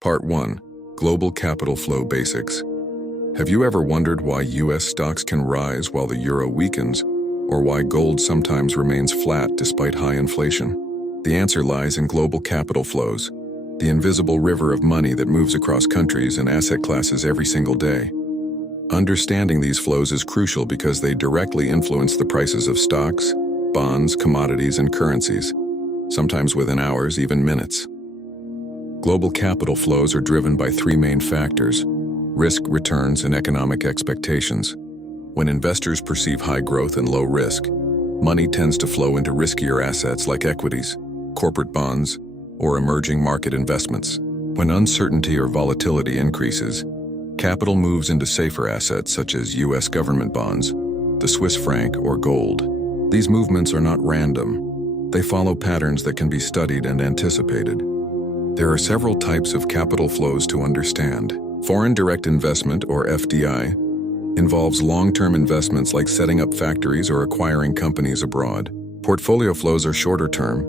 Part 1. Global Capital Flow Basics. Have you ever wondered why US stocks can rise while the euro weakens, or why gold sometimes remains flat despite high inflation? The answer lies in global capital flows, the invisible river of money that moves across countries and asset classes every single day. Understanding these flows is crucial because they directly influence the prices of stocks, bonds, commodities, and currencies, sometimes within hours, even minutes. Global capital flows are driven by three main factors: risk, returns, and economic expectations. When investors perceive high growth and low risk, money tends to flow into riskier assets like equities, corporate bonds, or emerging market investments. When uncertainty or volatility increases, capital moves into safer assets such as US government bonds, the Swiss franc, or gold. These movements are not random. They follow patterns that can be studied and anticipated. There are several types of capital flows to understand. Foreign direct investment, or FDI, involves long-term investments like setting up factories or acquiring companies abroad. Portfolio flows are shorter-term,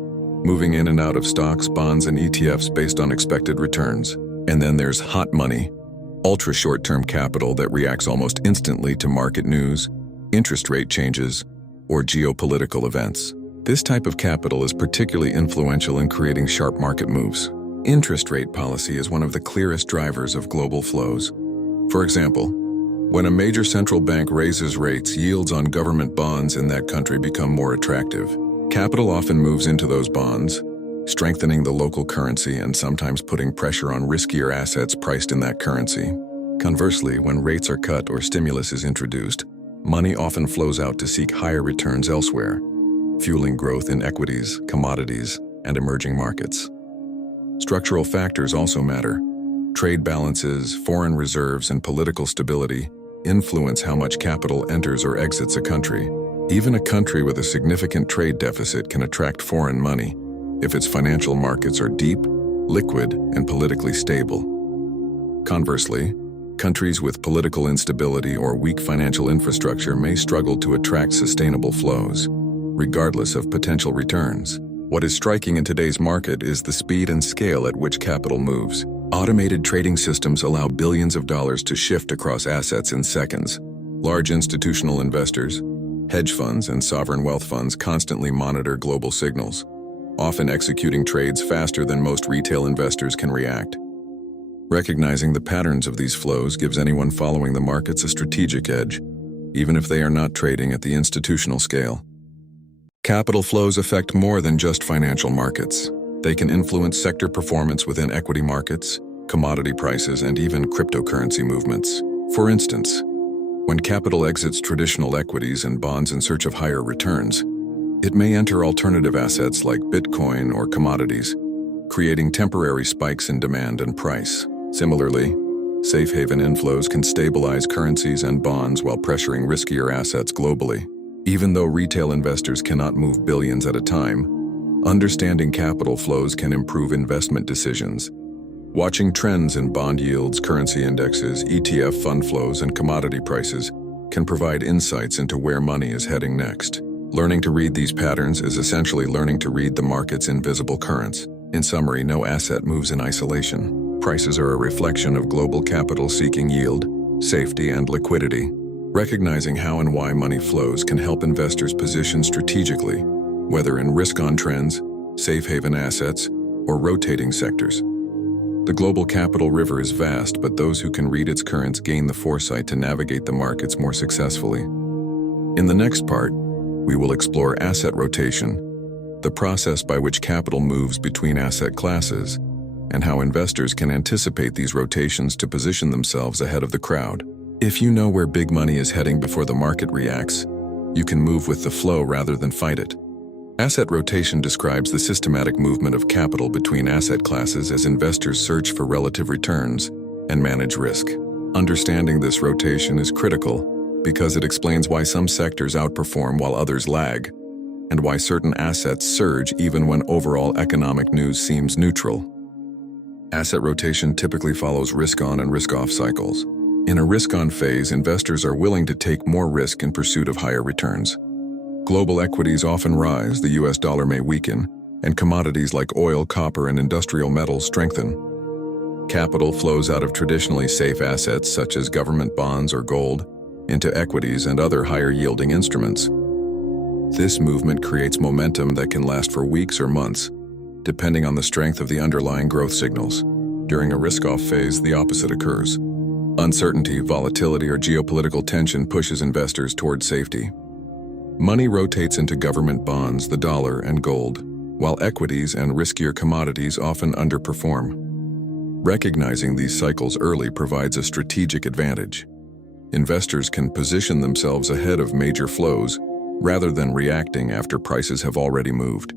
moving in and out of stocks, bonds, and ETFs based on expected returns. And then there's hot money, ultra-short-term capital that reacts almost instantly to market news, interest rate changes, or geopolitical events. This type of capital is particularly influential in creating sharp market moves. Interest rate policy is one of the clearest drivers of global flows. For example, when a major central bank raises rates, yields on government bonds in that country become more attractive. Capital often moves into those bonds, strengthening the local currency and sometimes putting pressure on riskier assets priced in that currency. Conversely, when rates are cut or stimulus is introduced, money often flows out to seek higher returns elsewhere, fueling growth in equities, commodities, and emerging markets. Structural factors also matter. Trade balances, foreign reserves, and political stability influence how much capital enters or exits a country. Even a country with a significant trade deficit can attract foreign money if its financial markets are deep, liquid, and politically stable. Conversely, countries with political instability or weak financial infrastructure may struggle to attract sustainable flows, regardless of potential returns. What is striking in today's market is the speed and scale at which capital moves. Automated trading systems allow billions of dollars to shift across assets in seconds. Large institutional investors, hedge funds, and sovereign wealth funds constantly monitor global signals, often executing trades faster than most retail investors can react. Recognizing the patterns of these flows gives anyone following the markets a strategic edge, even if they are not trading at the institutional scale. Capital flows affect more than just financial markets. They can influence sector performance within equity markets, commodity prices, and even cryptocurrency movements. For instance, when capital exits traditional equities and bonds in search of higher returns, it may enter alternative assets like Bitcoin or commodities, creating temporary spikes in demand and price. Similarly, safe haven inflows can stabilize currencies and bonds while pressuring riskier assets globally. Even though retail investors cannot move billions at a time, understanding capital flows can improve investment decisions. Watching trends in bond yields, currency indexes, ETF fund flows, and commodity prices can provide insights into where money is heading next. Learning to read these patterns is essentially learning to read the market's invisible currents. In summary, no asset moves in isolation. Prices are a reflection of global capital seeking yield, safety, and liquidity. Recognizing how and why money flows can help investors position strategically, whether in risk-on trends, safe haven assets, or rotating sectors. The global capital river is vast, but those who can read its currents gain the foresight to navigate the markets more successfully. In the next part, we will explore asset rotation, the process by which capital moves between asset classes, and how investors can anticipate these rotations to position themselves ahead of the crowd. If you know where big money is heading before the market reacts, you can move with the flow rather than fight it. Asset rotation describes the systematic movement of capital between asset classes as investors search for relative returns and manage risk. Understanding this rotation is critical because it explains why some sectors outperform while others lag, and why certain assets surge even when overall economic news seems neutral. Asset rotation typically follows risk-on and risk-off cycles. In a risk-on phase, investors are willing to take more risk in pursuit of higher returns. Global equities often rise, the US dollar may weaken, and commodities like oil, copper, and industrial metals strengthen. Capital flows out of traditionally safe assets such as government bonds or gold into equities and other higher-yielding instruments. This movement creates momentum that can last for weeks or months, depending on the strength of the underlying growth signals. During a risk-off phase, the opposite occurs. Uncertainty, volatility, or geopolitical tension pushes investors toward safety. Money rotates into government bonds, the dollar, and gold, while equities and riskier commodities often underperform. Recognizing these cycles early provides a strategic advantage. Investors can position themselves ahead of major flows rather than reacting after prices have already moved.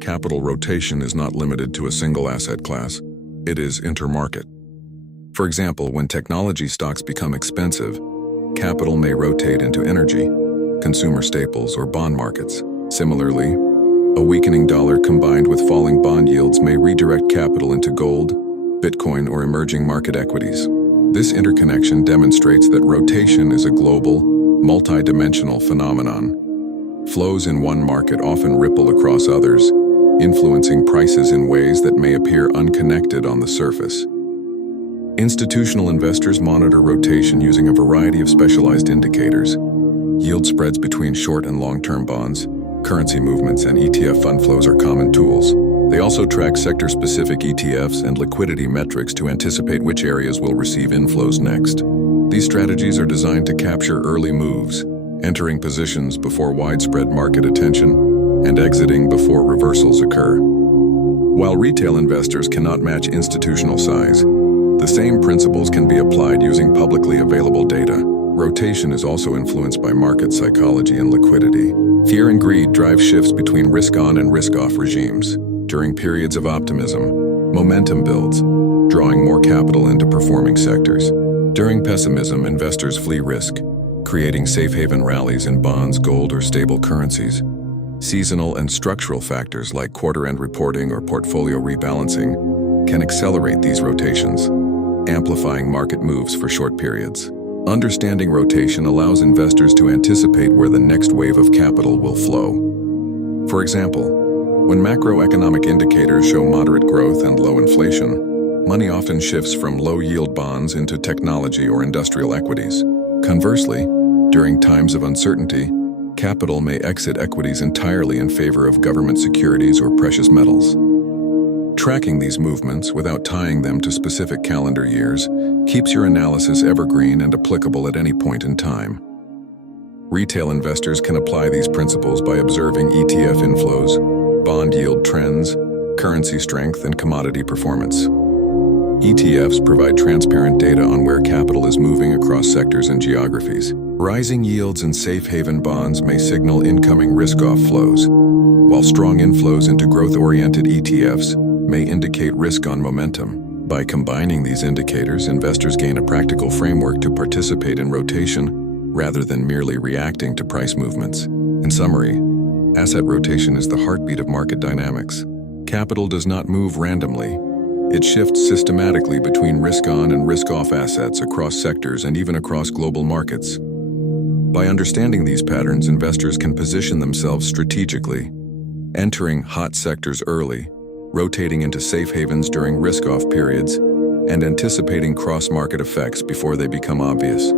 Capital rotation is not limited to a single asset class. It is intermarket. For example, when technology stocks become expensive, capital may rotate into energy, consumer staples, or bond markets. Similarly, a weakening dollar combined with falling bond yields may redirect capital into gold, Bitcoin, or emerging market equities. This interconnection demonstrates that rotation is a global, multi-dimensional phenomenon. Flows in one market often ripple across others, influencing prices in ways that may appear unconnected on the surface. Institutional investors monitor rotation using a variety of specialized indicators. Yield spreads between short and long-term bonds, currency movements, and ETF fund flows are common tools. They also track sector-specific ETFs and liquidity metrics to anticipate which areas will receive inflows next. These strategies are designed to capture early moves, entering positions before widespread market attention, and exiting before reversals occur. While retail investors cannot match institutional size, the same principles can be applied using publicly available data. Rotation is also influenced by market psychology and liquidity. Fear and greed drive shifts between risk-on and risk-off regimes. During periods of optimism, momentum builds, drawing more capital into performing sectors. During pessimism, investors flee risk, creating safe haven rallies in bonds, gold, or stable currencies. Seasonal and structural factors like quarter-end reporting or portfolio rebalancing can accelerate these rotations, amplifying market moves for short periods. Understanding rotation allows investors to anticipate where the next wave of capital will flow. For example, when macroeconomic indicators show moderate growth and low inflation, money often shifts from low-yield bonds into technology or industrial equities. Conversely, during times of uncertainty, capital may exit equities entirely in favor of government securities or precious metals. Tracking these movements without tying them to specific calendar years keeps your analysis evergreen and applicable at any point in time. Retail investors can apply these principles by observing ETF inflows, bond yield trends, currency strength, and commodity performance. ETFs provide transparent data on where capital is moving across sectors and geographies. Rising yields in safe haven bonds may signal incoming risk-off flows, while strong inflows into growth-oriented ETFs may indicate risk-on momentum. By combining these indicators, investors gain a practical framework to participate in rotation rather than merely reacting to price movements. In summary, asset rotation is the heartbeat of market dynamics. Capital does not move randomly. It shifts systematically between risk-on and risk-off assets across sectors and even across global markets. By understanding these patterns, investors can position themselves strategically, entering hot sectors early, rotating into safe havens during risk-off periods, and anticipating cross-market effects before they become obvious.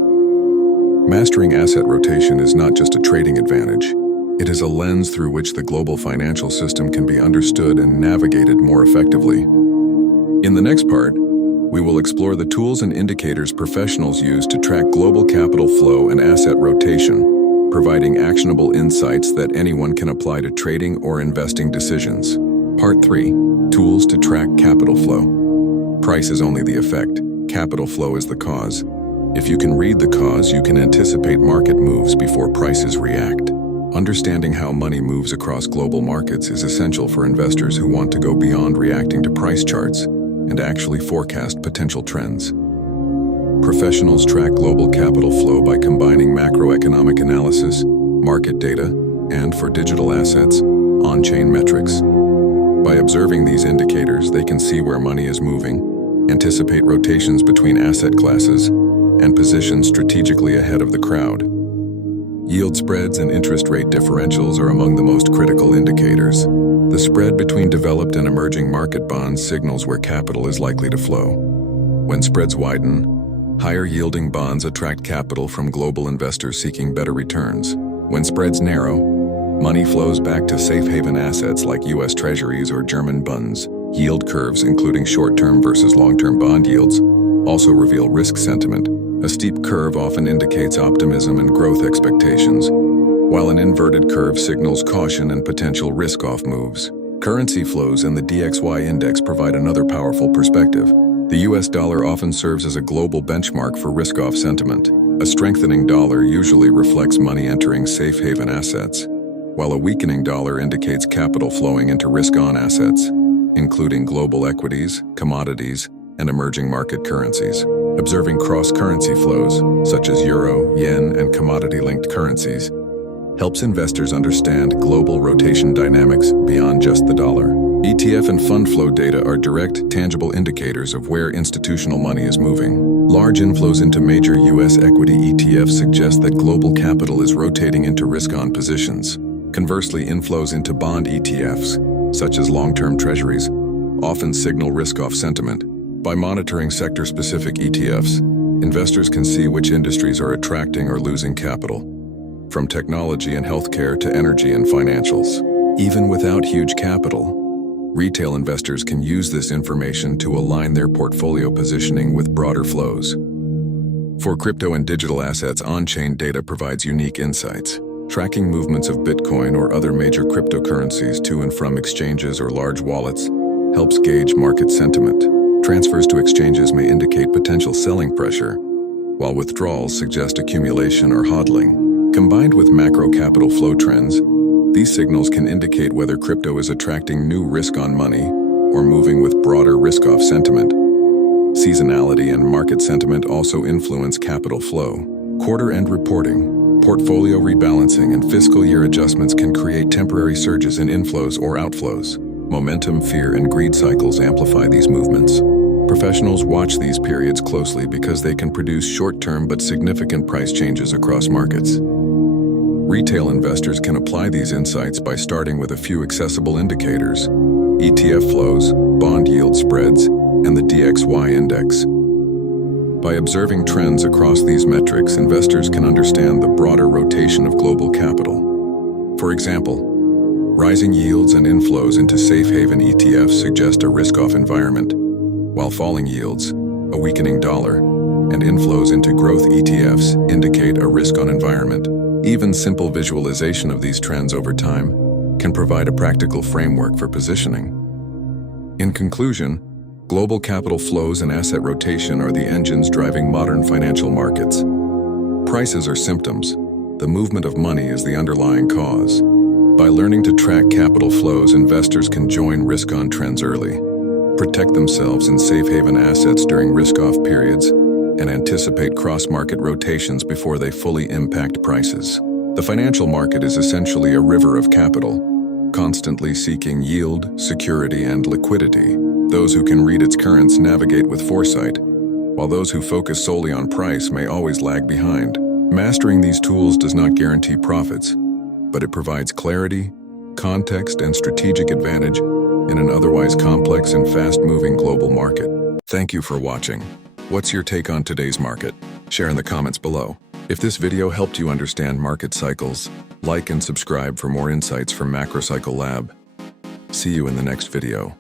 Mastering asset rotation is not just a trading advantage. It is a lens through which the global financial system can be understood and navigated more effectively. In the next part, we will explore the tools and indicators professionals use to track global capital flow and asset rotation, providing actionable insights that anyone can apply to trading or investing decisions. Part 3. Tools to track capital flow. Price is only the effect. Capital flow is the cause. If you can read the cause, you can anticipate market moves before prices react. Understanding how money moves across global markets is essential for investors who want to go beyond reacting to price charts and actually forecast potential trends. Professionals track global capital flow by combining macroeconomic analysis, market data, and, for digital assets, on-chain metrics. By observing these indicators, they can see where money is moving, anticipate rotations between asset classes, and position strategically ahead of the crowd. Yield spreads and interest rate differentials are among the most critical indicators. The spread between developed and emerging market bonds signals where capital is likely to flow. When spreads widen, higher-yielding bonds attract capital from global investors seeking better returns. When spreads narrow, money flows back to safe haven assets like U.S. Treasuries or German bunds. Yield curves, including short-term versus long-term bond yields, also reveal risk sentiment. A steep curve often indicates optimism and growth expectations, while an inverted curve signals caution and potential risk-off moves. Currency flows and the DXY index provide another powerful perspective. The US dollar often serves as a global benchmark for risk-off sentiment. A strengthening dollar usually reflects money entering safe haven assets, while a weakening dollar indicates capital flowing into risk-on assets, including global equities, commodities, and emerging market currencies. Observing cross-currency flows, such as euro, yen, and commodity-linked currencies, helps investors understand global rotation dynamics beyond just the dollar. ETF and fund flow data are direct, tangible indicators of where institutional money is moving. Large inflows into major U.S. equity ETFs suggest that global capital is rotating into risk-on positions. Conversely, inflows into bond ETFs, such as long-term treasuries, often signal risk-off sentiment. By monitoring sector-specific ETFs, investors can see which industries are attracting or losing capital, from technology and healthcare to energy and financials. Even without huge capital, retail investors can use this information to align their portfolio positioning with broader flows. For crypto and digital assets, on-chain data provides unique insights. Tracking movements of Bitcoin or other major cryptocurrencies to and from exchanges or large wallets helps gauge market sentiment. Transfers to exchanges may indicate potential selling pressure, while withdrawals suggest accumulation or hodling. Combined with macro capital flow trends, these signals can indicate whether crypto is attracting new risk-on money or moving with broader risk-off sentiment. Seasonality and market sentiment also influence capital flow. Quarter-end reporting, portfolio rebalancing, and fiscal year adjustments can create temporary surges in inflows or outflows. Momentum, fear, and greed cycles amplify these movements. Professionals watch these periods closely because they can produce short-term but significant price changes across markets. Retail investors can apply these insights by starting with a few accessible indicators: ETF flows, bond yield spreads, and the DXY index. By observing trends across these metrics, investors can understand the broader rotation of global capital. For example, rising yields and inflows into safe haven ETFs suggest a risk-off environment, while falling yields, a weakening dollar, and inflows into growth ETFs indicate a risk-on environment. Even simple visualization of these trends over time can provide a practical framework for positioning. In conclusion, global capital flows and asset rotation are the engines driving modern financial markets. Prices are symptoms. The movement of money is the underlying cause. By learning to track capital flows, investors can join risk-on trends early, protect themselves in safe haven assets during risk-off periods, and anticipate cross-market rotations before they fully impact prices. The financial market is essentially a river of capital, constantly seeking yield, security, and liquidity. Those who can read its currents navigate with foresight, while those who focus solely on price may always lag behind. Mastering these tools does not guarantee profits, but it provides clarity, context, and strategic advantage in an otherwise complex and fast-moving global market. Thank you for watching. What's your take on today's market? Share in the comments below. If this video helped you understand market cycles, like and subscribe for more insights from Macrocycle Lab. See you in the next video.